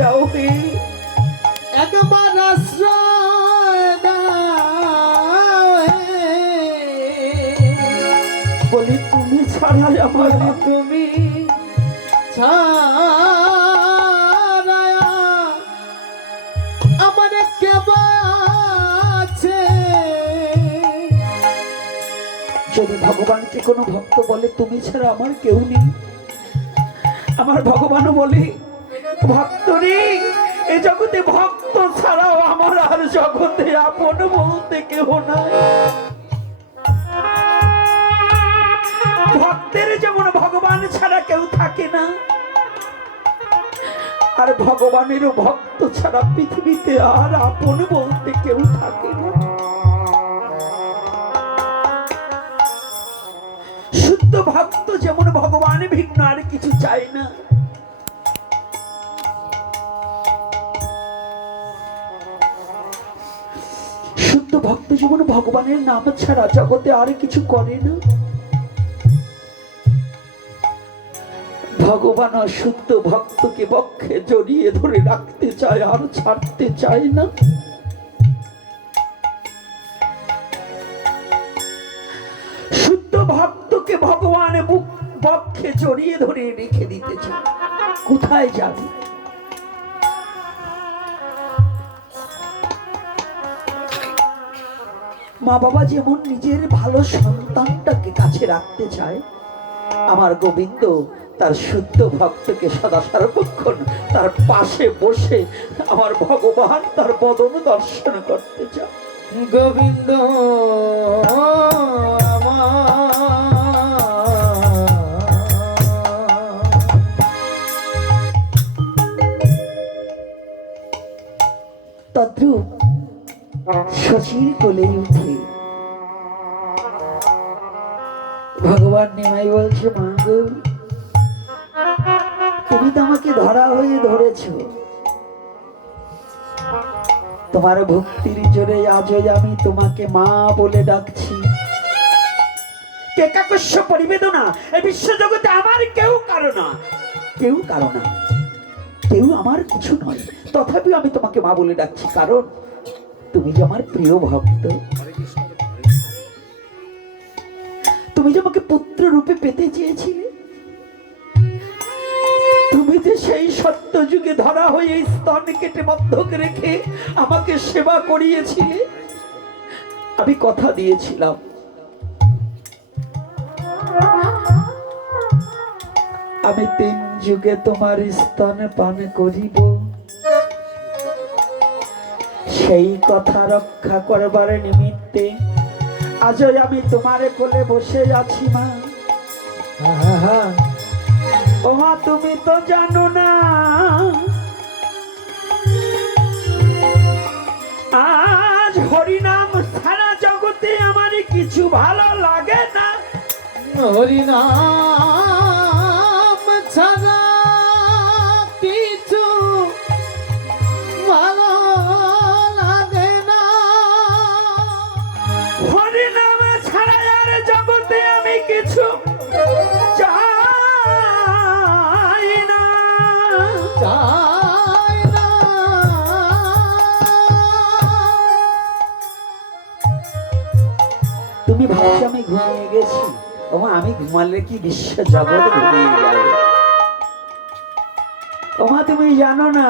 দাও হে, একবার আশ্রয় দাও হে। বলি তুমি ছাড়া আমার তুমি ছাড়া আমার কে আছে? যদি ভগবানকে কোনো ভক্ত বলে তুমি ছাড়া আমার কেউ নেই, আমার ভগবানও বলে ভক্ত রে, এ জগতে ভক্ত ছাড়াও আমার আর জগতে আপন বলতে কেউ নাই। ভক্তের যেমন ভগবান ছাড়া কেউ থাকে না, আর ভগবানেরও ভক্ত ছাড়া পৃথিবীতে আর আপন বলতে কেউ থাকে না। শুদ্ধ ভক্ত যেমন ভগবান ভিন্ন আর কিছু চায় না। শুদ্ধ ভক্ত যেমন ভগবানের নাম ছাড়া জগতে আর কিছু করে না। ভগবান শুদ্ধ ভক্তকে বক্ষে জড়িয়ে ধরে রাখতে চায় আর ছাড়তে চায় না। শুদ্ধ ভক্তকে ভগবান বক্ষে জড়িয়ে ধরে রেখে দিতে চায়। কোথায় যাবে? মা বাবা যেমন নিজের ভালো সন্তানটাকে কাছে রাখতে চায়, আমার গোবিন্দ তার শুদ্ধ ভক্তকে সদা সর্বক্ষণ তার পাশে বসে আমার ভগবান তার বদন দর্শন করতে চায়। গোবিন্দ তদ্রূপ শশীর কোলে উঠে ভগবান নিমাই বলছে, মা গো, তুমি তো আমাকে ধরা হয়ে ধরেছ, তোমার ভক্তির জোরে আজই আমি তোমাকে মা বলে ডাকছি। কেকাকস্য পরিবেদনা এই বিশ্বজগতে আমার কেউ কারো না, কেউ কারো না, কেউ আমার কিছু নয়, তথাপিও আমি তোমাকে মা বলে ডাকছি, কারণ তুমি যে আমার প্রিয় ভক্ত। তুমি যে আমাকে পুত্র রূপে পেতে চেয়েছিলে, তুমি যে সেই সত্য যুগে ধরা হয়ে স্তন কেটে বদ্ধক রেখে আমাকে সেবা করিয়েছিলে। আমি কথা দিয়েছিলাম আমি 3 যুগে তোমার স্তন পান করিব, সেই কথা রক্ষা করবার নিমিত্তে আজই আমি তোমার কোলে বসে আছি মা। ও মা, তুমি তো জানো না আজ হরিনাম সারা জগতে আমার কিছু ভালো লাগে না। হরিনাম ছাড়া কিছু ভালো লাগে না। হরিনাম ছাড়া আর জগতে আমি কিছু চাই না, চাই না। তুমি ভাবছো আমি ঘুমিয়ে গেছি? ওমা, আমি ঘুমালে কি বিশ্ব জগৎ ঘুমিয়ে যাবে? ওমা, তুমি জানো না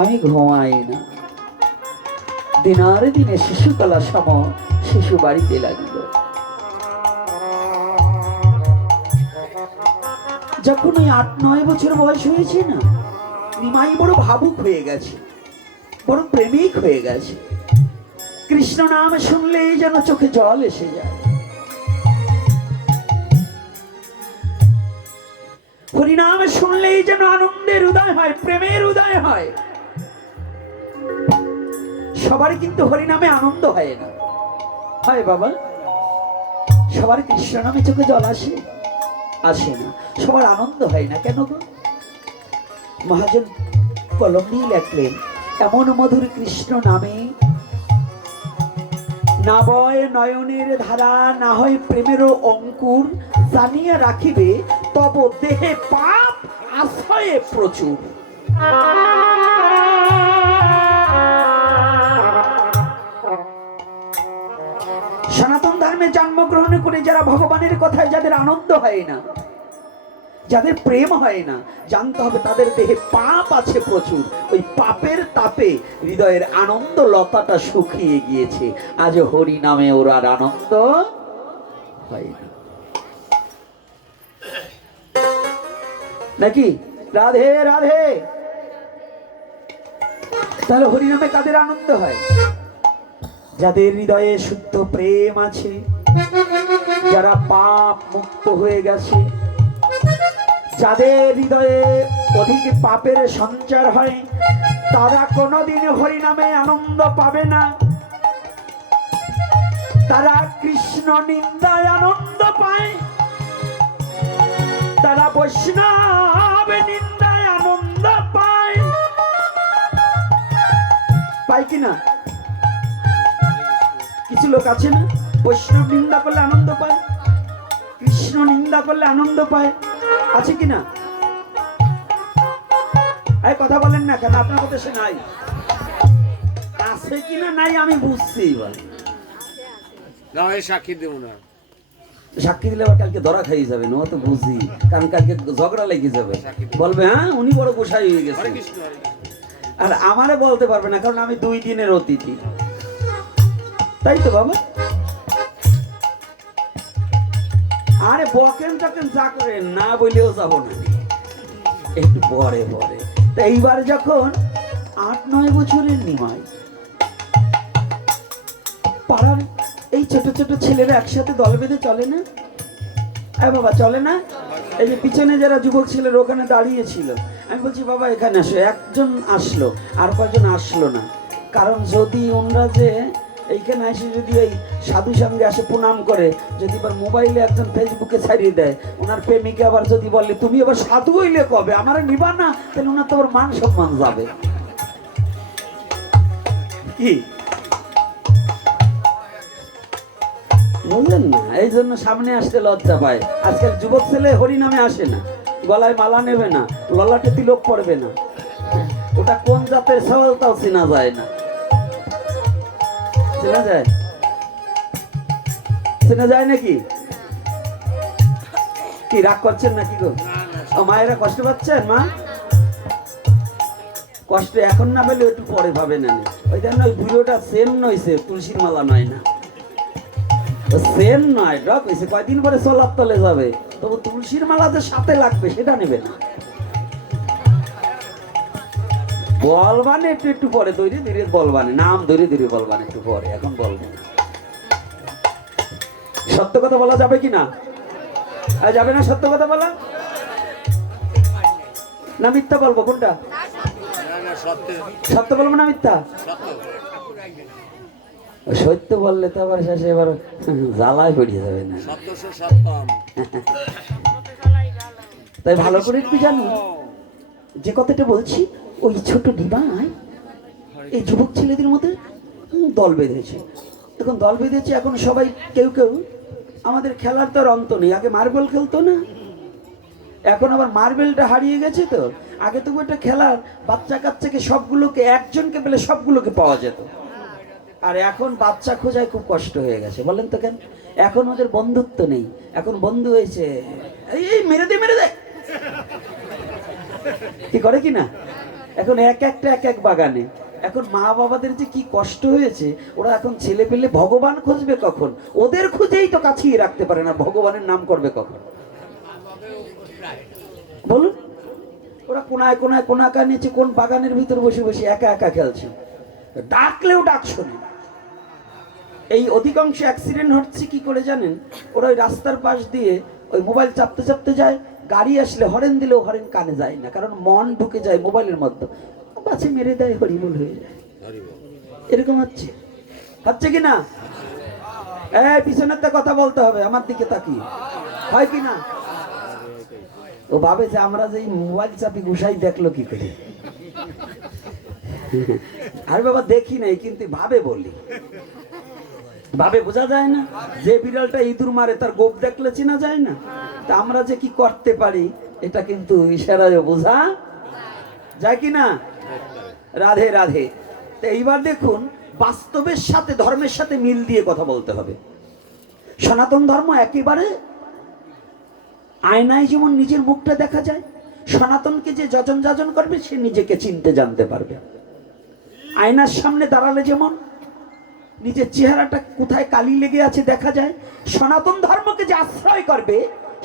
আমি ঘুমাই না। দিনারে দিনে শিশুকলা সম শিশু বাড়িতে লাগিল। যখন ওই 8-9 বছর বয়স হয়েছে না, নিমাই বড় ভাবুক হয়ে গেছে, বড় প্রেমিক হয়ে গেছে। কৃষ্ণ নাম শুনলেই যেন চোখে জল এসে যায়। হরিনাম শুনলেই যেন আনন্দের উদয় হয়, প্রেমের উদয় হয়। সবারই কিন্তু হরিনামে আনন্দ হয় না, হয় বাবা? সবার কৃষ্ণ নামে চোখে জল আসে? আসে না। সবার আনন্দ হয় না কেন গো? মহাজন কলম দিয়ে লেখলেন, এমন মধুর কৃষ্ণ নামে না বয় নয়নের ধারা, না হয় প্রেমেরও অঙ্কুর, জানিয়া রাখিবে তব দেহে পাপ আশ্রয়ে প্রচুর। সনাতন ধর্মে জন্মগ্রহণ করে যারা ভগবানের কথায় যাদের আনন্দ হয় না, যাদের প্রেম হয় না, জানতে হবে তাদের দেহে পাপ আছে প্রচুর। ওই পাপের তাপে হৃদয়ের আনন্দ লতাটা শুকিয়ে গিয়েছে। আজ হরি নামে ওর আর আনন্দ হয় না, নাকি? রাধে রাধে। তাহলে হরি নামে কাদের আনন্দ হয়? যাদের হৃদয়ে শুদ্ধ প্রেম আছে, যারা পাপ মুক্ত হয়ে গেছে, যাদের হৃদয়ে অধিক পাপের সঞ্চার হয়, তারা কোনোদিন হরি নামে আনন্দ পাবে না। তারা কৃষ্ণ নিন্দায় আনন্দ পায়, তারা বৈষ্ণব নিন্দায় আনন্দ পায়। পায় কিনা? কিছু লোক আছে না, বৈষ্ণব নিন্দা করলে আনন্দ পায়, কৃষ্ণ নিন্দা করলে আনন্দ পায়, আছে কিনা? এই কথা বলেন না কেন? আপনার কথা সে নাই, আছে কিনা নাই আমি বুঝছি। সাক্ষী দেব না, সাক্ষী দিলে আবার কালকে ধরা খাইয়ে যাবে না, ও তো বুঝি, কারণ কালকে ঝগড়া লেগে যাবে, বলবে হ্যাঁ উনি বড় গোসাই হয়ে গেছে। আর আমারে বলতে পারবে না, কারণ আমি 2 দিনের অতিথি, তাই তো বাবা? আরে বকেন টকেন যা করে না বললেও যাবো না, একটু পরে পরে। তা এইবার যখন 8-9 বছরের নিমাই, পাড়ার এই ছোট ছোট ছেলেরা একসাথে দল বেঁধে চলে না? বাবা চলে না? এই যে পিছনে যারা যুবক ছেলেরা ওখানে দাঁড়িয়েছিল, আমি বলছি বাবা এখানে আসো। একজন আসলো, আর কয়েকজন আসলো না। কারণ যদি ওনারা যে এইখানে এসে যদি এই সাধু সঙ্গে আসে প্রণাম করে, যদি এবার মোবাইলে একজন ফেসবুকে ছাড়িয়ে দেয়, ওনার প্রেমিকা আবার যদি বলে তুমি আবার সাধু হইলে কবে, আমার নিবা না, তাহলে ওনার তো আবার মান সম্মান যাবে। কি বুঝলেন না? এই জন্য সামনে আসতে লজ্জা পায়। আজকাল যুবক ছেলে হরি নামে আসে না, গলায় মালা নেবে না, ললাটে তিলক পড়বে না, ওটা কোন জাতের সওয়াল তাও চেনা যায় না। চেনা যায়? চেনা যায় নাকি? কি রাগ করছেন নাকি গো? ও মায়েরা কষ্ট পাচ্ছেন? মা কষ্ট এখন না পেলে একটু পরে ভাবে না। ওই জন্য ওই বুড়োটা সেন নইছে, তুলসীর মালা নয় না, সেন নয়, ডক হয়েছে, কয়দিন পরে সোলার তলে যাবে, তবু তুলসীর মালা যে সাথে লাগবে সেটা নেবে না। বলবানে একটু একটু পরে, ধীরে ধীরে বলবানে, নাম ধীরে ধীরে বলবানে একটু পরে, এখন বলবো না। সত্য কথা বলা যাবে কি না? যাবে না সত্য কথা বলা? না মিথ্যা বলবো? কোনটা সত্য বলবো না মিথ্যা? সত্য বললে তো আবার শেষে এবার জ্বালায় পড়ে যাবে না। তাই ভালো করে একটু জানো যে কথাটা বলছি, ওই ছোট ডিবায় এই যুবক ছেলেদের মধ্যে দল বেঁধেছে। এখন দল বেঁধেছে, এখন সবাই কেউ কেউ, আমাদের খেলার তো আর অন্ত নেই, আগে মার্বেল খেলতো না, এখন আবার মার্বেলটা হারিয়ে গেছে। তো আগে তো একটা খেলার বাচ্চা কাচ্চাকে সবগুলোকে, একজনকে পেলে সবগুলোকে পাওয়া যেত, আর এখন বাচ্চা খোঁজায় খুব কষ্ট হয়ে গেছে। বলেন তো কেন? এখন ওদের বন্ধুত্ব নেই, এখন বন্ধু হয়েছে এই মেরে দে মেরে দে, কি করে কি না? এখন এক একটা এক এক বাগানে। এখন মা বাবাদের যে কি কষ্ট হয়েছে, ওরা এখন ছেলে পেলে ভগবান খুঁজবে কখন? ওদের খুঁজেই তো কাছিয়ে রাখতে পারে না, ভগবানের নাম করবে কখন? বলুন, ওরা কোনায় কোনায় কোনাকা নিচে কোন বাগানের ভিতর বসে বসে একা একা খেলছে, ডাকলেও ডাক শোনে। এই অধিকাংশ অ্যাক্সিডেন্ট হচ্ছে কি করে জানেন? ওরা ওই রাস্তার পাশ দিয়ে ওই মোবাইল চাপতে চাপতে যায়, গাড়ি আসলে হরেন দিলেও হরেন কানে যায় না, কারণ মন ঢুকে যায় মোবাইলের মধ্যে, বাসে মেরে দেয়, হরিবল হয়ে যায়। এরকম হচ্ছে, হচ্ছে কি না? পিছনের তো কথা বলতে হবে, আমার দিকে তাকিয়ে, হয় কি না? ও ভাবে যে আমরা যে মোবাইল চাপি গুসাই দেখলো কি করে। আরে বাবা দেখি নাই, কিন্তু ভাবে বলি, ভাবে বোঝা যায় না? যে বিড়ালটা ইঁদুর মারে তার গোপ দেখলে চেনা যায় না? তা আমরা যে কি করতে পারি এটা কিন্তু ইশারায় বোঝা যায় কি না? রাধে রাধে। তো এইবার দেখুন, বাস্তবের সাথে ধর্মের সাথে মিল দিয়ে কথা বলতে হবে। সনাতন ধর্ম একেবারে আয়নায় যেমন নিজের মুখটা দেখা যায়, সনাতনকে যে যজন যাজন করবে সে নিজেকে চিনতে জানতে পারবে। আয়নার সামনে দাঁড়ালে যেমন নিজের চেহারাটা কোথায় কালি লেগে আছে দেখা যায়, সনাতন ধর্মকে যে আশ্রয় করবে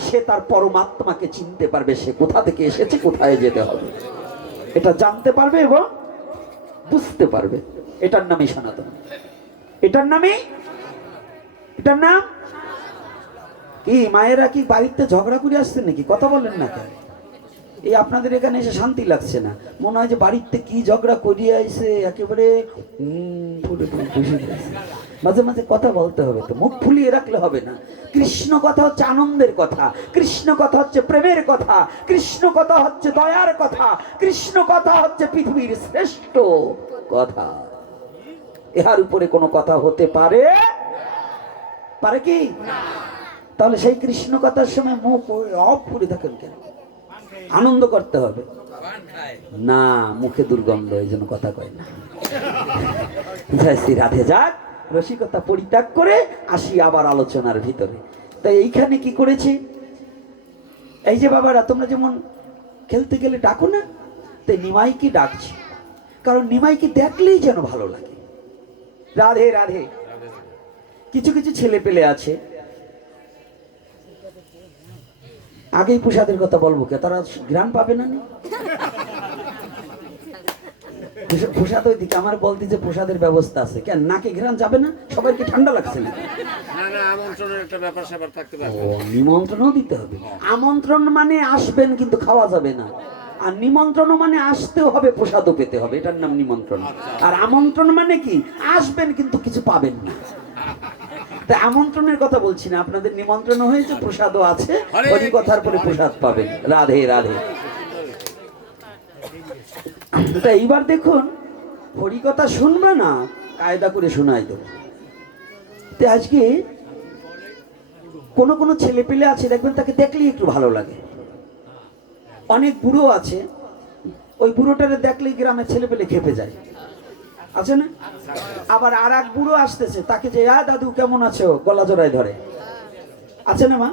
সে তার পরমাত্মাকে চিনতে পারবে, সে কোথা থেকে এসেছে, কোথায় যেতে হবে এটা জানতে পারবে এবং বুঝতে পারবে। এটার নামই সনাতন। এটার নাম কি? মায়েরা কি বাড়িতে ঝগড়া করে আসছেন নাকি? কথা বলেন না কেন? এই আপনাদের এখানে এসে শান্তি লাগছে না, মনে হয় যে বাড়িতে কি ঝগড়া করিয়ে আইছে একেবারে। মাঝে মাঝে কথা বলতে হবে, তো মুখ ফুলিয়ে রাখলে হবে না। কৃষ্ণ কথা হচ্ছে আনন্দের কথা, কৃষ্ণ কথা হচ্ছে প্রেমের কথা, কৃষ্ণ কথা হচ্ছে দয়ার কথা, কৃষ্ণ কথা হচ্ছে পৃথিবীর শ্রেষ্ঠ কথা। এর উপরে কোনো কথা হতে পারে কি? তাহলে সেই কৃষ্ণ কথার সময় মুখ অফ করে থাকেন কেন? আনন্দ করতে হবে না, মুখে দুর্গন্ধ, এই জন্য কথা কয় না। রাধে যাক, রসিকতা পরিত্যাগ করে আসি আবার আলোচনার ভিতরে। তাই এইখানে কি করেছে, এই যে বাবারা তোমরা যেমন খেলতে গেলে ডাকো না, তাই নিমাইকে ডাকছি, কারণ নিমাইকে দেখলেই যেন ভালো লাগে। রাধে রাধে। কিছু কিছু ছেলে পেলে আছে, আগেই প্রসাদের কথা বলবো কে, তারা ঘ্রাণ পাবে না। প্রসাদ ওই দিকে আমার বলতে যে প্রসাদের ব্যবস্থা আছে, কেন নাকে ঘ্রাণ যাবে না? সবাইকে ঠান্ডা লাগছে না? আমন্ত্রণের একটা ব্যাপার স্যাপার থাকতে পারে। নিমন্ত্রণও দিতে হবে। আমন্ত্রণ মানে আসবেন কিন্তু খাওয়া যাবে না, আর নিমন্ত্রণ মানে আসতেও হবে, প্রসাদও পেতে হবে, এটার নাম নিমন্ত্রণ। আর আমন্ত্রণ মানে কি, আসবেন কিন্তু কিছু পাবেন না। তাই আমন্ত্রণের কথা বলছি না, আপনাদের নিমন্ত্রণ হয়েছে, প্রসাদও আছে, হরি কথার পরে প্রসাদ পাবেন। রাধে রাধে। তা এইবার দেখুন, হরি কথা শুনবে না, কায়দা করে শোনাই দেব। তো আজকে কোনো ছেলে পেলে আছে দেখবেন, তাকে দেখলেই একটু ভালো লাগে। অনেক বুড়ো আছে, ওই বুড়োটারে দেখলেই গ্রামের ছেলে পেলে খেপে যায়, আছে না? আবার আর এক বুড়ো আসতেছে, তাকে যে দাদু কেমন আছো গলা জড়ায় ধরে, আছে না মা?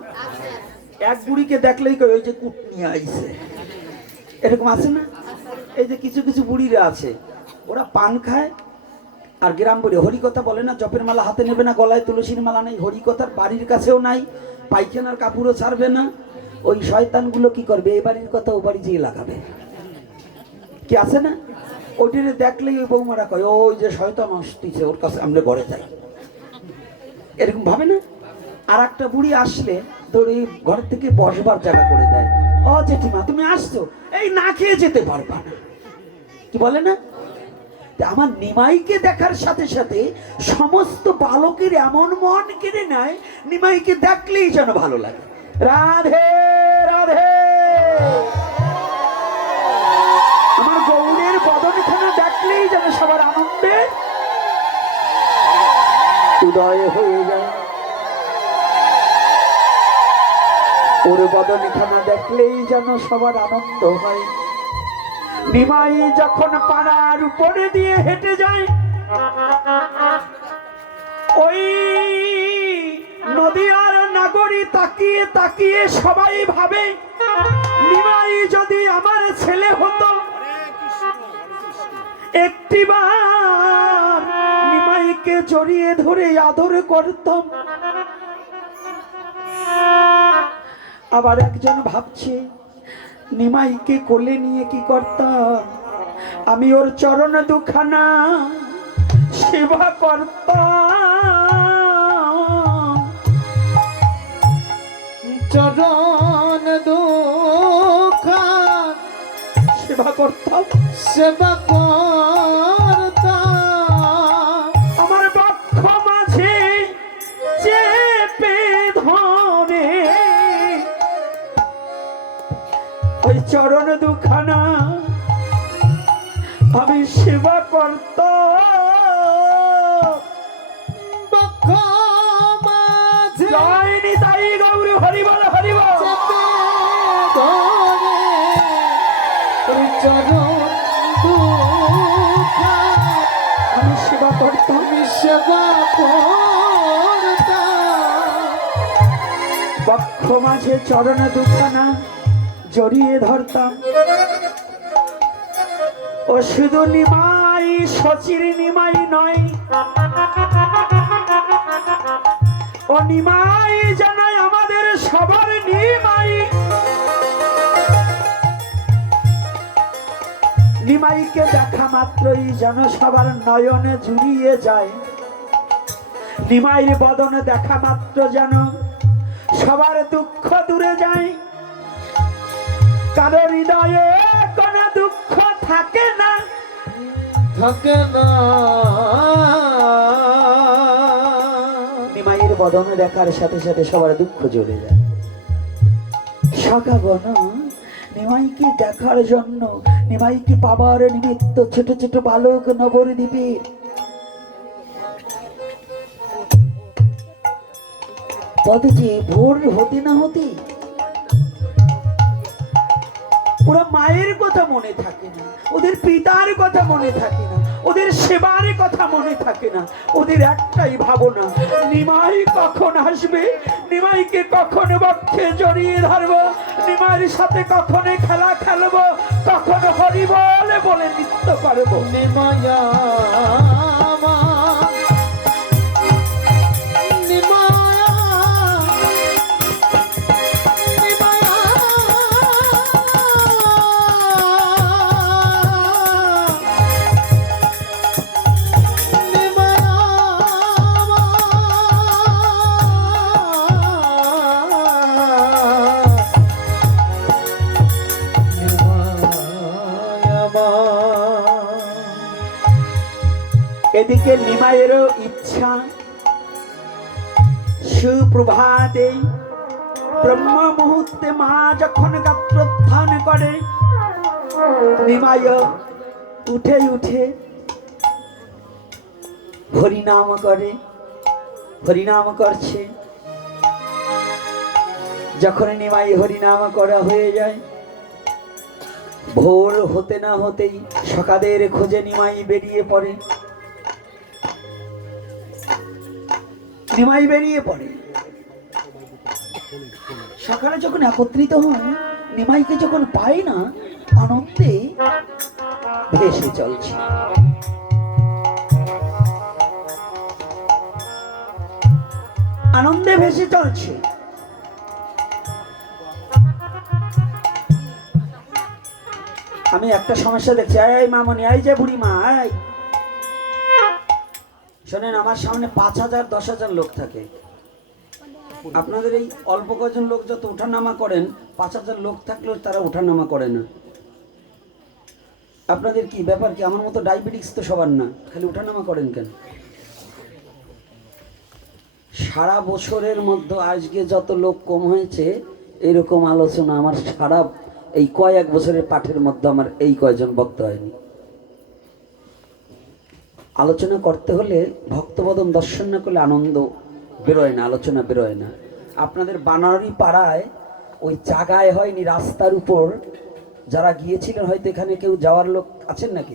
এক বুড়িকে দেখলেই কই ওই যে কুট নিয়ে আইছে, এরকম আছে না? এই যে কিছু কিছু বুড়িরা আছে, ওরা পান খায় আর গ্রাম বুড়ি হরিকথা বলে না, জপের মালা হাতে নেবে না, গলায় তুলসীর মালা নেই, হরিকথার বাড়ির কাছেও নাই, পায়খানার কাপড়ও ছাড়বে না। ওই শয়তানগুলো কি করবে, এই বাড়ির কথা ও বাড়ি যেয়ে লাগাবে, কি আছে না? ওইটারে দেখলেই ওই বৌমারা কয় ওই যে শয়তান আসতেছে, ওর কাছে আমরা ঘরে যাই, এরকম ভাবে না? আর একটা বুড়ি আসলে তোর এই ঘর থেকে বসবার জায়গা করে দেয়, ও জেঠিমা তুমি আসছো, এই না খেয়ে যেতে পারবা না, কি বলে না? আমার নিমাইকে দেখার সাথে সাথে সমস্ত বালকের এমন মন কেড়ে নেয়, নিমাইকে দেখলেই যেন ভালো লাগে। রাধে রাধে। আমার গৌরের বদনখানা দেখলেই যেন সবার আনন্দে উদয় হয়ে যায়। ওর বদনখানা দেখলেই যেন সবার আনন্দ হয়। নিমাই যখন পাড়ার উপরে দিয়ে হেঁটে যায়, ওই নদী আর নাগরী তাকিয়ে তাকিয়ে সবাই ভাবে নিমাই যদি আমার ছেলে হতো, একটিবার নিমাইকে জড়িয়ে ধরে আদর করতাম। আবার একজন ভাবছে নিমাইকে কোলে নিয়ে কি করতাম, আমি ওর চরণ দুখানা সেবা করতাম, চরণ দুখা সেবা করতাম, সেবা করতাম। আমার বক্ষ মাঝে চেপে ধরে ওই চরণ দুখানা আমি সেবা করতাম। বক্ষ মাঝে জয় নিতাই গৌর হরি বল হরি বল। চেপে ধরে ওই চরণ বক্ষ মাঝে চরণ দুখানা জড়িয়ে ধরতাম। ও শুধু নিমাই সচির নিমাই নয়, ও নিমাই জানাই আমাদের সবার নিমাই। নিমাইকে দেখা মাত্রই যেন সবার নয়নে জুড়িয়ে যায়। নিমাইয়ের বদনে দেখা মাত্র যেন সবার দুঃখ দূরে যায়। কারো হৃদয়ে কোনো দুঃখ থাকে না, থাকে না। নিমাইয়ের বদনে দেখার সাথে সাথে সবার দুঃখ চলে যায়। সখাগণ নিমাইকে দেখার জন্য, নিমাইকে পাবার নিমিত্ত ছোট ছোট বালক নবদ্বীপে পথে ভোর হতে না হতে ওরা মায়ের কথা মনে থাকে না, ওদের পিতার কথা মনে থাকে না, ওদের সেবার কথা মনে থাকে না। ওদের একটাই ভাবনা, নিমাই কখন আসবে, নিমাইকে কখন বক্ষে জড়িয়ে ধরবো, নিমাইয়ের সাথে কখন খেলা খেলবো, কখন হরি বলে বলে নৃত্য করবো। নিমায়া আমার, নিমায়া, নিমায়া, নিমায়া এদিকে নিমাইয়েরও ইচ্ছা, সুপ্রভাতে ব্রহ্ম মুহূর্তে মা যখন গাত্রোত্থান করে, নিমাই উঠে উঠে হরিনাম করে, হরিনাম করছে। যখন নিমাই হরিনাম করা হয়ে যায়, ভোর হতে না হতেই সকালের খোঁজে নিমাই বেরিয়ে পড়ে। নিমাই বেরিয়ে পড়ে সকালে যখন একত্রিত হয়, নিমাইকে যখন পায় না, আনন্দে ভেসে চলছে। আনন্দে ভেসে চলছে। আমি একটা সমস্যা দেখছি, এই মামনি, এই যে বুড়ি মা, এই শোনেন, আমার সামনে 5,000 10,000 লোক থাকে। আপনাদের এই অল্প কয়েকজন লোক যত ওঠানামা করেন, 5,000 লোক থাকলেও তারা ওঠানামা করে না। আপনাদের কি ব্যাপার, কি আমার মতো ডায়াবেটিস তো সবার না, খালি ওঠানামা করেন কেন? সারা বছরের মধ্যে আজকে যত লোক কম হয়েছে, এরকম আলোচনা আমার সারা এই কয়েক বছরের পাঠের মধ্যে আমার এই কয়জন বক্তা হয়নি। আলোচনা করতে হলে ভক্তবদন দর্শন না করলে আনন্দ বেরোয় না, আলোচনা বেরোয় না। আপনাদের বানারি পাড়ায় ওই জায়গায় হয়নি, রাস্তার উপর যারা গিয়েছিলেন, হয়তো এখানে কেউ যাওয়ার লোক আছেন নাকি?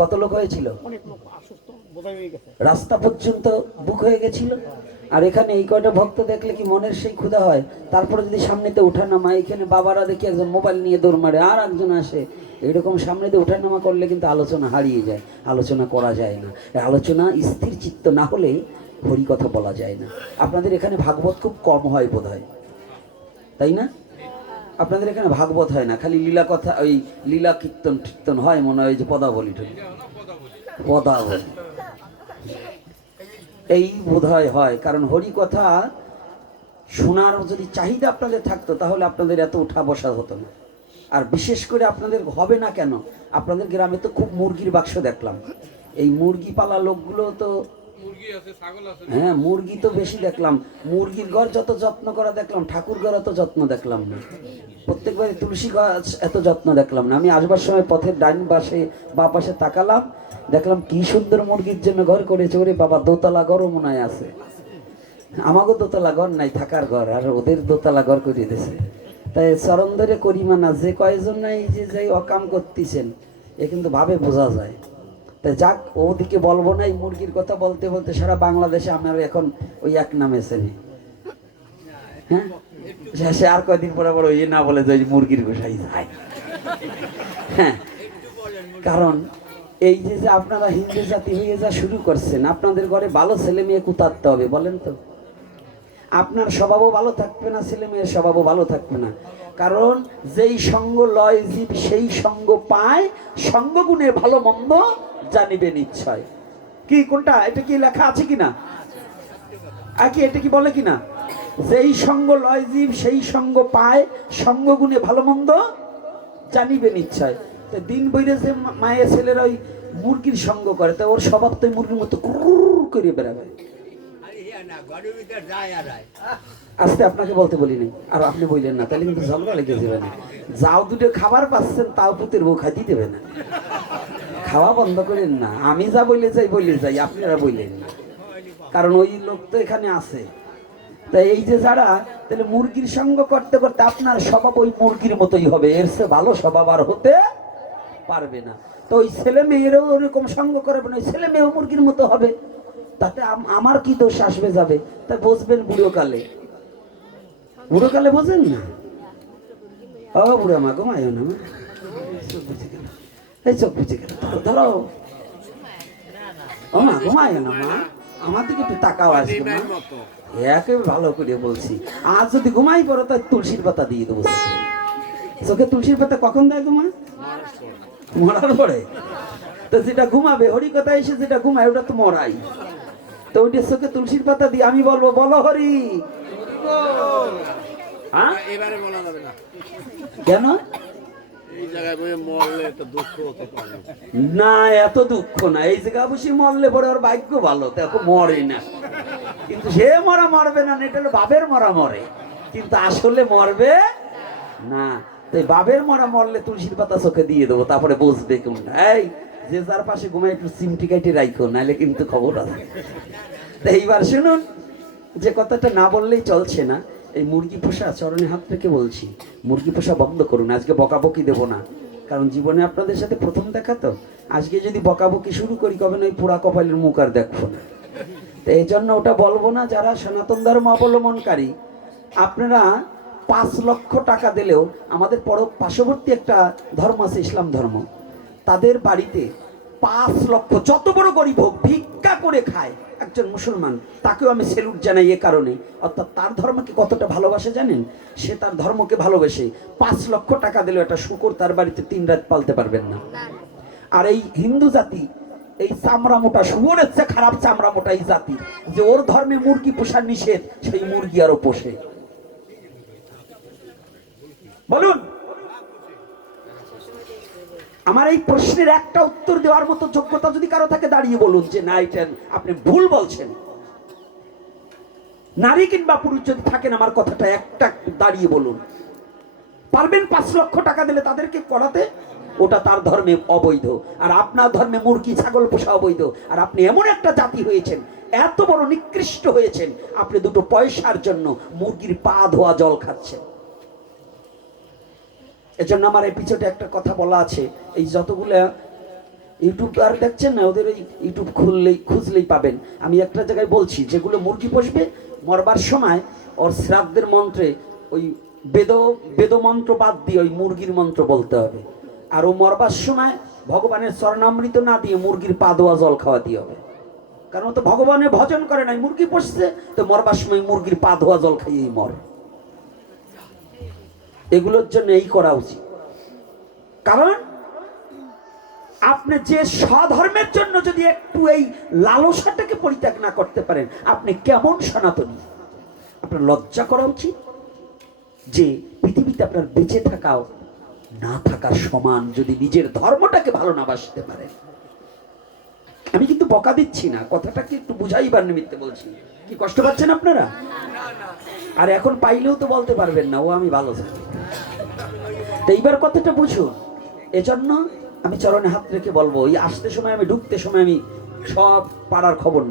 কত লোক হয়েছিল? রাস্তা পর্যন্ত বুক হয়ে গেছিল। আর এখানে এই কয়টা ভক্ত দেখলে কি মনের সেই ক্ষুধা হয়? তারপরে যদি সামনেতে ওঠানামা, এখানে বাবারা দেখি একজন মোবাইল নিয়ে দৌড় মারে, আর একজন আসে, এরকম সামনেতে ওঠানামা করলে কিন্তু আলোচনা হারিয়ে যায়, আলোচনা করা যায় না। আলোচনা স্থির চিত্ত না হলে হরি কথা বলা যায় না। আপনাদের এখানে ভাগবত খুব কম হয় বোধ হয়, তাই না? আপনাদের এখানে ভাগবত হয় না, খালি লীলা কথা, ওই লীলা কীর্তন টীর্তন হয় মনে হয়, যে পদাবলী পদাবলী এই বোধহয় হয়। কারণ হরি কথা শোনার যদি চাহিদা আপনাদের থাকতো, তাহলে আপনাদের এত উঠা বসা হতো না। আর বিশেষ করে আপনাদের হবে না কেন, আপনাদের গ্রামে তো খুব মুরগির বাক্স দেখলাম। এই মুরগি পালা লোকগুলো তো, হ্যাঁ মুরগি তো বেশি দেখলাম। মুরগির ঘর যত যত্ন করা দেখলাম, ঠাকুর ঘর এত যত্ন দেখলাম না। প্রত্যেকবারে তুলসী গাছ এত যত্ন দেখলাম না। আমি আসবার সময় পথের ডাইন পাশে বা পাশে তাকালাম, দেখলাম কি সুন্দর মুরগির জন্য ঘর করেছে। ওরে বাবা, দোতলা ঘরও মনে হয় আছে। আমাকেও দোতলা ঘর নাই, থাকার ঘর, আর ওদের দোতলা ঘর করে দিয়েছে। তাই চরণ ধরে করিমানা যে কয়জন নাই যে যাই অকাম করতেছেন, এ কিন্তু ভাবে বোঝা যায়। তাই যাক, ওদিকে বলবো না। এই মুরগির কথা বলতে বলতে সারা বাংলাদেশে আমার এখন ওই এক নামে চেনে। হ্যাঁ সে আর কয়দিন পরে বড় ইয়ে না বলে যে ওই মুরগির গোসাই যায়। হ্যাঁ, কারণ এই যে যে আপনারা হিন্দু জাতি হয়ে যা শুরু করছেন, আপনাদের ঘরে ভালো ছেলে মেয়ে কুতারতে হবে বলেন তো। আপনার স্বভাবও ভালো থাকবে না, ছেলে মেয়ের স্বভাবও ভালো থাকবে না। কারণ যেই সঙ্গ লয় জীব সেই সঙ্গ পায়, সঙ্গ গুণে ভালো মন্দ জানিবে নিশ্চয়। কি কোনটা, এটা কি লেখা আছে কিনা? আর কি এটা কি বলে কিনা? যেই সঙ্গ লয় জীব সেই সঙ্গ পায়, সঙ্গ গুণে ভালো মন্দ জানিবে নিশ্চয়। তো দিন বইরে যে মায়ের ছেলেরা ওই মুরগির সঙ্গ করে, তো ওর স্বভাব তো মুরগির মতো কুর করে বেড়াবে। আস্তে আপনাকে বলতে বলিনি, আর আপনি বললেন না, তাহলে কিন্তু ঝগড়া লেগে যাবে না। যাও দুটো খাবার পাচ্ছেন তাও পুতের বউ খাইতে দেবে না। খাওয়া বন্ধ করেন না, আমি যা বলে যাই আপনারা বললেন না, কারণ ওই লোক তো এখানে আছে। তাই এই যে যারা তাহলে মুরগির সঙ্গ করতে করতে আপনার স্বভাব ওই মুরগির মতোই হবে, এর চেয়ে ভালো স্বভাব আর হতে পারবে না। তো ওই ছেলে মেয়েরও ওরকম সঙ্গ করবে না, ওই ছেলে মেয়েও মুরগির মতো হবে, তাতে আমার কি দোষ আসবে যাবে? তা বুঝবেন বুড়োকালে। বুড়োকালে বোঝেন না? ও বুড়ো মা ঘুমায়ও না, মা এই চোখ বুঝে গেল, ধরো ও মা ঘুমায়ও না, মা আমার দিকে একটু তাকাও আসবে মা। একেবারে ভালো করে বলছি, আজ যদি ঘুমাই পড়ো তাই তুলসীর পাতা দিয়ে দেবো চোখে। তুলসীর পাতা কখন দেয় তোমার? মরার পরে। তো যেটা ঘুমাবে হরি কথা এসে যেটা ঘুমায় ওটা তো মরাই, তো ওইটা চোখে তুলসীর পাতা দিয়ে আমি বলবো বলো হরি। হ্যাঁ এবারে বলা যাবে না। কেন? এই জায়গায় বসে মরলে তো দুঃখ হতে পারে না, এত দুঃখ না। এই জায়গায় বসে মরলে পরে ওর ভাগ্য ভালো, দেখো মরে না। কিন্তু সে মরবে না, এটা হলো বাবের মরা মরে, কিন্তু আসলে মরবে না। তাই বাবের মরা মরলে তুলসীর পাতা চোখে দিয়ে দেবো, তারপরে বসবে কোনটা। এই যে যার পাশে ঘুমায় একটু চিমটি কাইটে রাখো, নাহলে কিন্তু খবর আছে। তাই এইবার শুনুন, যে কথাটা না বললেই চলছে না, এই মুরগি পোষা চরণে হাত রেখে বলছি, মুরগি পোষা বন্ধ করুন। আজকে বকাবকি দেবো না, কারণ জীবনে আপনাদের সাথে প্রথম দেখা তো। আজকে যদি বকাবকি শুরু করি কবে না ওই পোড়া কপালের মুখ আর দেখবো না। তো এই জন্য ওটা বলবো না। যারা সনাতন ধর্ম অবলম্বনকারী, আপনারা 5 লক্ষ টাকা দিলেও, আমাদের পার্শ্ববর্তী একটা ধর্ম আছে ইসলাম ধর্ম, তাদের বাড়িতে 5 লক্ষ, যত বড় গরিব হোক, ভিক্ষা করে খায় একজন মুসলমান, তাকেও আমি সেলুট জানাই। এ কারণে, অর্থাৎ তার ধর্মকে কতটা ভালোবাসে জানেন? সে তার ধর্মকে ভালোবেসে 5 লক্ষ টাকা দিলেও একটা শূকর তার বাড়িতে 3 রাত পালতে পারবেন না। আর এই হিন্দু জাতি, এই চামড়া মোটা, শুয়োরের চেয়ে খারাপ চামড়া মোটা এই জাতি, যে ওর ধর্মে মুরগি পোষা নিষেধ, সেই মুরগি আরো পোষে। বলুন, আমার এই প্রশ্নের একটা উত্তর দেওয়ার মতো যোগ্যতা যদি কারো থাকে দাঁড়িয়ে বলুন যে না, এটা আপনি ভুল বলছেন। নারী কিংবা পুরুষ যদি থাকেন, আমার কথাটা একটা দাঁড়িয়ে বলুন। পারবেন 5 লক্ষ টাকা দিলে তাদেরকে করাতে? ওটা তার ধর্মে অবৈধ। আর আপনার ধর্মে মুরগি ছাগল পোষা অবৈধ। আর আপনি এমন একটা জাতি হয়েছেন, এত বড় নিকৃষ্ট হয়েছেন, আপনি 2 পয়সার জন্য মুরগির পা ধোয়া জল খাচ্ছেন। এজন্য আমার এই পিছনে একটা কথা বলা আছে, এই যতগুলো ইউটিউব আর দেখছেন না, ওদের ওই ইউটিউব খুঁজলেই পাবেন। আমি একটা জায়গায় বলছি, যেগুলো মুরগি পোষবে, মরবার সময় ওর শ্রাদ্ধের মন্ত্রে ওই বেদ মন্ত্র বাদ দিয়ে ওই মুরগির মন্ত্র বলতে হবে। আর ও মরবার সময় ভগবানের চরণামৃত না দিয়ে মুরগির পা ধোয়া জল খাওয়াতে হবে। কারণ ও তো ভগবানের ভজন করে নাই, মুরগি পোষছে, তো মরবার সময় মুরগির পা ধোয়া জল খাইয়েই মর। এগুলোর জন্য এই করা উচিত। কারণ আপনি যে স্বধর্মের জন্য যদি একটু এই লালসাটাকে পরিত্যাগ না করতে পারেন, আপনি কেমন সনাতনী? আপনার লজ্জা করা উচিত যে পৃথিবীতে আপনার বেঁচে থাকাও না থাকার সমান, যদি নিজের ধর্মটাকে ভালো না বাসতে পারেন। আমি কিন্তু বকা দিচ্ছি না, কথাটাকে একটু বুঝাইবার নিমিত্তে বলছি। কি কষ্ট পাচ্ছেন আপনারা? আর এখন পাইলেও তো বলতে পারবেন না ও আমি ভালো থাকি। তো এইবার কথাটা বুঝুন। এজন্য আমি চরণে হাত রেখে বলবো, এই আসতে সময়, আমি ঢুকতে সময়, আমি সব পাড়ার খবর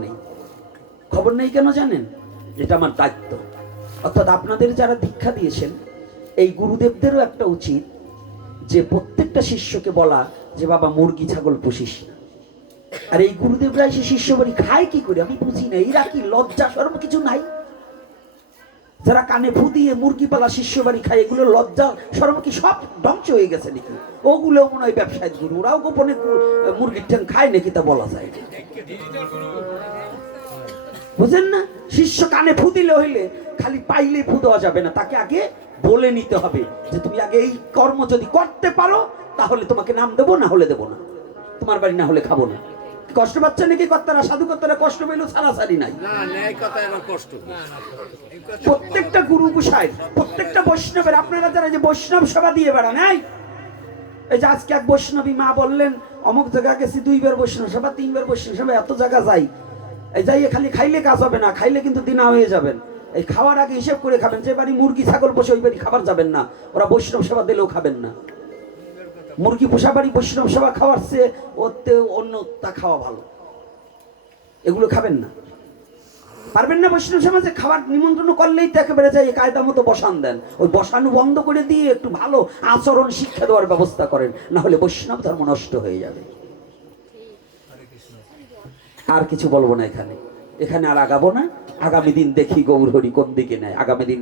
নেই কেন জানেন? এটা আমার দায়িত্ব। অর্থাৎ আপনাদের যারা দীক্ষা দিয়েছেন, এই গুরুদেবদেরও একটা উচিত যে প্রত্যেকটা শিষ্যকে বলা যে বাবা মুরগি ছাগল পুষিস না। আর এই গুরুদেবরা এসে শিষ্য বাড়ি খায় কি করে আমি বুঝি না। এরা কি লজ্জা শরম কিছু নাই? যারা কানে ফু দিয়ে মুরগি পালা শিষ্য বাড়ি খায়, এগুলো লজ্জা শরম কি সব ধ্বংস হয়ে গেছে নাকি? ওগুলো মনে হয় ব্যবসায়িক গুরু, ওরাও গোপনে মুরগির ঠ্যাং খায় নাকি তা বলা যায় না। বুঝেন না? শিষ্য কানে ফু দিলে হইলে খালি পাইলে ফু দেওয়া যাবে না, তাকে আগে বলে নিতে হবে যে তুমি আগে এই কর্ম যদি করতে পারো তাহলে তোমাকে নাম দেবো, না হলে দেবো না, তোমার বাড়ি না হলে খাবো না। কষ্ট পাচ্ছে নাকি কর্তারা? সাধু কর্তারা কষ্ট পেলেও ছাড়াছাড়ি নাই। না ন্যায় কথায় আমার কষ্ট কি? প্রত্যেকটা গুরু গোসাই, প্রত্যেকটা বৈষ্ণবের, আপনারা যারা যে বৈষ্ণব সভা দিয়ে বেড়ান, এই যে আজকে এক বৈষ্ণবী মা বললেন অমুক জায়গা গেছি 2 বার বৈষ্ণব সভা, 3 বার বৈষ্ণব সভা, এত জায়গা যাই, এই যাইয়ে খালি খাইলে কাজ হবে না, খাইলে কিন্তু দিনা হয়ে যাবেন। এই খাওয়ার আগে হিসেব করে খাবেন, যে বাড়ি মুরগি ছাগল বসে ওই বাড়ি খাবার যাবেন না, ওরা বৈষ্ণব সেবা দিলেও খাবেন না। মুরগি পোষা বাড়ি বৈষ্ণব সেবা খাওয়ার চেয়ে ওতে অন্য তা খাওয়া ভালো, এগুলো খাবেন না। পারবেন না বৈষ্ণব সমাজে খাবার নিমন্ত্রণ করলেই তো একেবারে যাই কায়দা মতো বসান দেন, ওই বসানো বন্ধ করে দিয়ে একটু ভালো আচরণ শিক্ষা দেওয়ার ব্যবস্থা করেন, না হলে বৈষ্ণব ধর্ম নষ্ট হয়ে যাবে। আর কিছু বলবো না এখানে, এখানে আর আগাবো না। আগামী দিন দেখি গৌরহরি কোন দিকে নেয়। আগামী দিন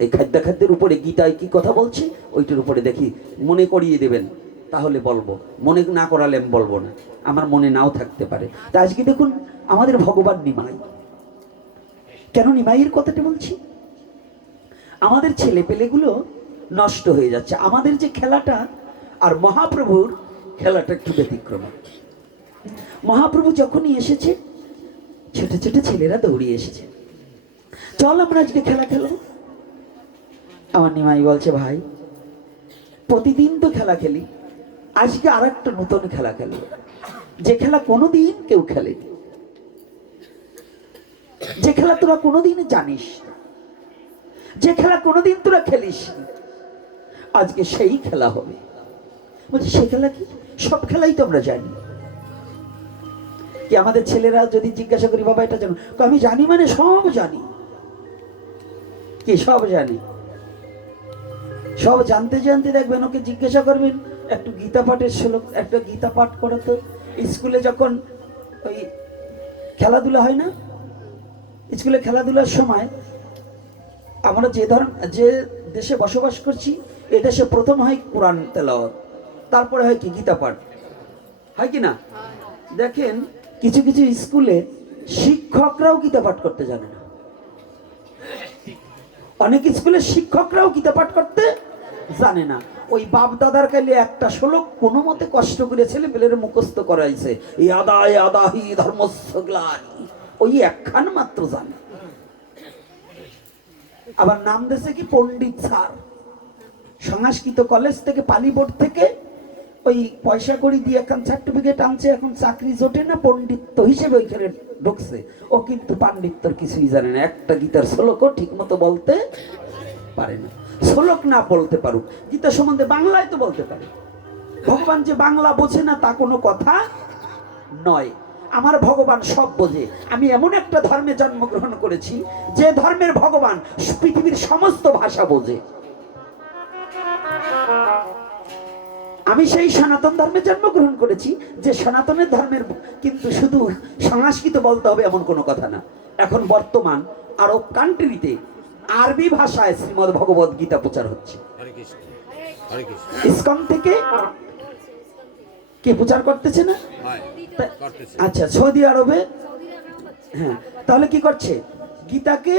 এই খাদ্যের উপরে গীতায় কি কথা বলছে ওইটার উপরে দেখি মনে করিয়ে দেবেন, তাহলে বলবো। মনে না করালে আমি বলবো না, আমার মনে নাও থাকতে পারে। তা আজকে দেখুন আমাদের ভগবান নিমাই, কেন নিমাইয়ের কথাটা বলছি? আমাদের ছেলে পেলেগুলো নষ্ট হয়ে যাচ্ছে। আমাদের যে খেলাটা আর মহাপ্রভুর খেলাটা একটু ব্যতিক্রম। মহাপ্রভু যখনই এসেছে ছোট ছোট ছেলেরা দৌড়িয়ে এসেছে, চল আমরা আজকে খেলা খেলবো। আমার নিমাই বলছে, ভাই প্রতিদিন তো খেলা খেলি, আজকে আর একটা নতুন খেলা খেলবো, যে খেলা কোনোদিন কেউ খেলেনি, যে খেলা তোরা কোনোদিন জানিস, যে খেলা কোনোদিন তোরা খেলিস, আজকে সেই খেলা হবে। বলছি সে খেলা কি? সব খেলাই তো আমরা জানি। কি আমাদের ছেলেরা যদি জিজ্ঞাসা করি বাবা এটা জানো, আমি জানি মানে সব জানি। কি সব জানি? সব জানতে জানতে দেখবেন ওকে জিজ্ঞাসা করবেন একটু গীতা পাঠের শ্লোক, একটা গীতা পাঠ করাতো। স্কুলে যখন ওই খেলাধুলা হয় না, স্কুলে খেলাধুলার সময় আমরা যে দেশে বসবাস করছি, এই দেশে প্রথম হয় কোরআন তেলাওয়াত, তারপরে হয় কি গীতা পাঠ, হয় কি না? দেখেন কিছু কিছু স্কুলে শিক্ষকরাও গীতা পাঠ করতে জানে না। অনেক স্কুলে শিক্ষকরাও গীতা পাঠ করতে জানে না। ওই বাপ দাদার কালে একটা শ্লোক কোনো মতে কষ্ট করে ছেলে পেলের মুখস্থ করাইছে, এই আদায় আদাহি ধর্মস্য গ্লানি, ওই একখান মাত্র জানে। আবার নাম দিয়েছে কি পণ্ডিত স্যার, সংস্কৃত কলেজ থেকে পালি বোর্ড থেকে ওই পয়সা করি দিয়ে এখন সার্টিফিকেট আনছে, এখন চাকরি জোটে না, পণ্ডিত্য হিসেবে ওইখানে ঢুকছে। ও কিন্তু পাণ্ডিত্যর কিছুই জানে না, একটা গীতার শ্লোকও ঠিক মতো বলতে পারে না। শ্লোক না বলতে পারুক, গীতা সম্বন্ধে বাংলায় তো বলতে পারে। ভগবান যে বাংলা বোঝে না তা কোনো কথা নয়, আমার ভগবান সব বোঝে। আমি এমন একটা ধর্মে জন্মগ্রহণ করেছি যে ধর্মের ভগবান পৃথিবীর সমস্ত ভাষা বোঝে। আমি সেই সনাতন ধর্মে জন্মগ্রহণ করেছি যে সনাতনের ধর্মের কিন্তু শুধু সংস্কৃত বলতে হবে এমন কোনো কথা না। এখন বর্তমান আরব কান্ট্রিতে আরবি ভাষায় শ্রীমদ্ ভগবত গীতা প্রচার হচ্ছে। ইসকন থেকে কে প্রচার করতেছে না? আচ্ছা, সৌদি আরবে। হ্যাঁ, তাহলে কি করছে? গীতাকে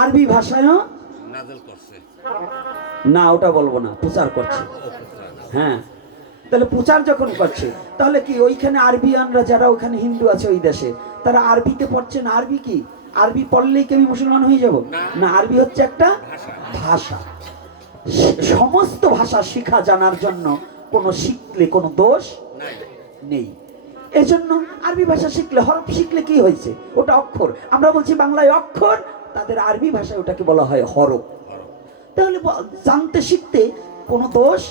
আরবি ভাষায়ও না, ওটা বলবো না, প্রচার করছে। হ্যাঁ, তাহলে প্রচার যখন করছে তাহলে কি ওইখানে আরবিয়ানরা যারা ওখানে হিন্দু আছে ওই দেশে, তারা আরবিতে পড়ছে না? আরবি কি? আরবি পড়লেই কি আমি মুসলমান হয়ে যাব? না, আরবি হচ্ছে একটা ভাষা। সমস্ত ভাষা শিখা জানার জন্য কোনো শিখলে কোনো দোষ নেই। এজন্য আরবি ভাষা শিখলে, হরফ শিখলে কি হয়েছে? ওটা অক্ষর। আমরা বলছি বাংলায় অক্ষর, তাদের আরবি ভাষায় ওটাকে বলা হয় হরফ। তাহলে জানতে শিখতে কোনো দোষ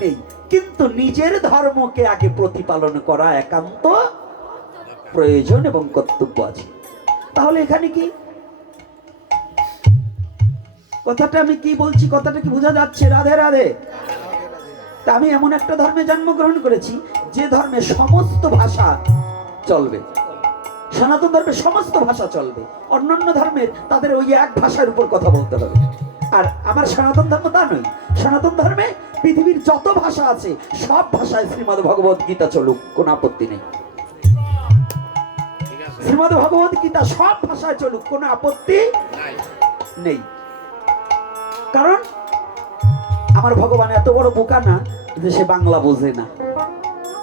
নেই, কিন্তু নিজের ধর্মকে আগে প্রতিপালন করা একান্ত প্রয়োজন এবং কর্তব্য আছে। তাহলে এখানে কি কথাটা আমি কি বলছি, কথাটা কি বোঝা যাচ্ছে? রাধে রাধে। তা আমি এমন একটা ধর্মে জন্মগ্রহণ করেছি যে ধর্মে সমস্ত ভাষা চলবে। সনাতন ধর্মের সমস্ত ভাষা চলবে, অন্যান্য ধর্মের তাদের ওই এক ভাষার উপর কথা বলতে হবে। আর আমার সনাতন ধর্ম তা নয়। সনাতন ধর্মে পৃথিবীর যত ভাষা আছে সব ভাষায় শ্রীমদ্ ভগবত গীতা চলুক, কোনো আপত্তি নেই। ঠিক আছে শ্রীমদ্ ভগবত গীতা সব ভাষায় চলুক, কোনো আপত্তি নাই নেই। কারণ আমার ভগবান এত বড় বোকা না যে সে বাংলা বোঝে না,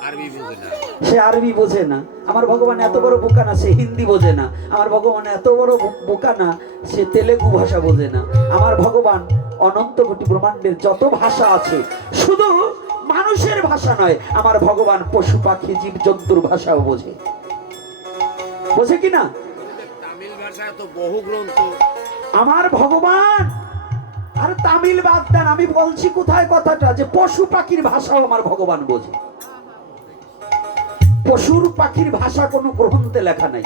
আরবি বোঝে না সে আরবি বোঝে না। আমার ভগবান এত বড় বোকা না সে হিন্দি বোঝে না। আমার ভগবান এত বড় বোকা না সে তেলেগু ভাষা বোঝে না। আমার ভগবান অনন্ত কোটি ব্রহ্মাণ্ডের যত ভাষা আছে, শুধু মানুষের ভাষা নয়, আমার ভগবান পশু পাখি জীব জন্তুর ভাষাও বোঝে। বোঝে কি না? তামিল ভাষায় তো বহু গ্রন্থ। আমার ভগবান, আর তামিল বাদ দেন, আমি বলছি কোথায় কথাটা, যে পশু পাখির ভাষাও আমার ভগবান বোঝে। পশুর পাখির ভাষা কোনো গ্রন্থে লেখা নাই।